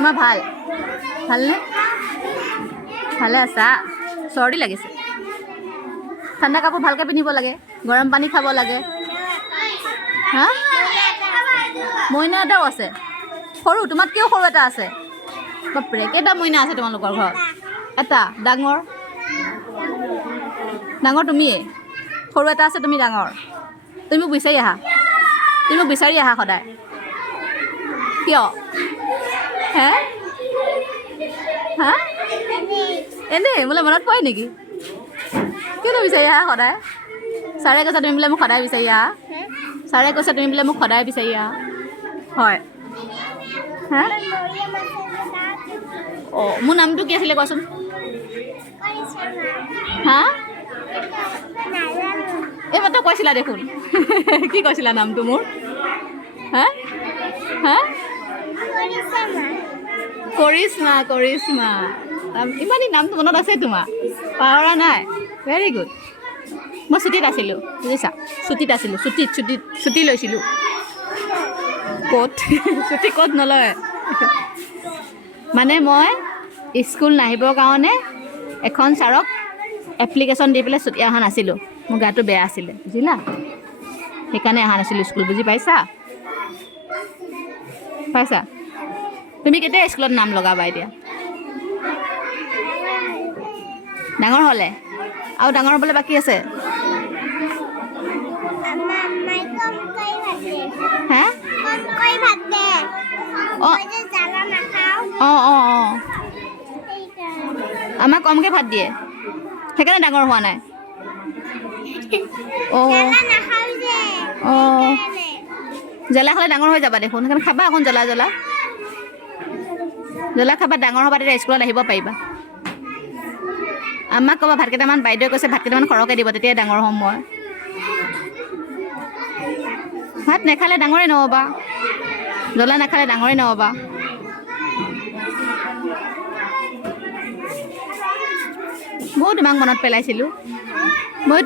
তোমাৰ ভাল ভালনে ভালে আছা চৰ্দি লাগিছে ঠাণ্ডা কাপোৰ ভালকৈ পিন্ধিব লাগে গৰম পানী খাব লাগে হা মইনা এটাও আছে সৰু তোমাতকৈও সৰু এটা আছে বাপৰে কেইটা মইনা আছে তোমালোকৰ ঘৰত এটা ডাঙৰ ডাঙৰ তুমিয়ে সৰু এটা আছে তুমি ডাঙৰ তুমি মোক বিচাৰি আহা সদায় কিয় হে হা এনেই বোলে মনত পৰে নেকি কিয় বিচাৰি আহা সদায় ছাৰে কৈছে তুমি বোলে মোক সদায় বিচাৰি আহা ছাৰে কৈছে তুমি বোলে মোক সদায় বিচাৰি আহা হয় হা অঁ মোৰ নামটো কি আছিলে কোৱাচোন হা এইমাত্ৰ কৈছিলা দেখোন কি কৈছিলা নামটো মোৰ হা হা কৰিশ্মা ইমান নামটো মনত আছে তোমাৰ পাহৰা নাই ভেৰি গুড মই ছুটীত আছিলোঁ বুজিছা ছুটী লৈছিলোঁ ক'ত ছুটী ক'ত নলয় মানে মই স্কুল নাহিবৰ কাৰণে এখন ছাৰক এপ্লিকেশ্যন দি পেলাই ছুটী অহা নাছিলোঁ মোৰ গাটো বেয়া আছিলে বুজিলা সেইকাৰণে অহা নাছিলোঁ স্কুল বুজি পাইছা তুমি কেতিয়া স্কুলত নাম লগাবা এতিয়া ডাঙৰ হ'লে আৰু ডাঙৰ হ'বলৈ বাকী আছে হা অঁ আমাক কমকৈ ভাত দিয়ে সেইকাৰণে ডাঙৰ হোৱা নাই অঁ জ্বলা খালে ডাঙৰ হৈ যাবা দেখোন সেইকাৰণে খাবা অকণ জ্বলা খাবা ডাঙৰ হ'বা তেতিয়া স্কুলত আহিব পাৰিবা আমাক ক'বা ভাত কেইটামান বাইদেৱে কৈছে ভাত কেইটামান সৰহকৈ দিব তেতিয়াই ডাঙৰ হ'ম মই ভাত নাখালে ডাঙৰেই নহ'বা জ্বলা নাখালে ডাঙৰেই নহ'বা ময়ো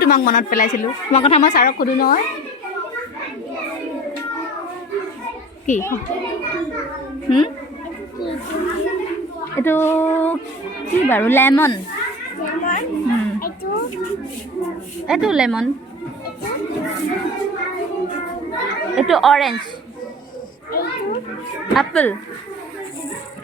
তোমাক মনত পেলাইছিলোঁ তোমাৰ কথা মই ছাৰক সোধোঁ নহয় কি এইটো কি বাৰু লেমন এইটো লেমন এইটো অৰেঞ্জ আপেল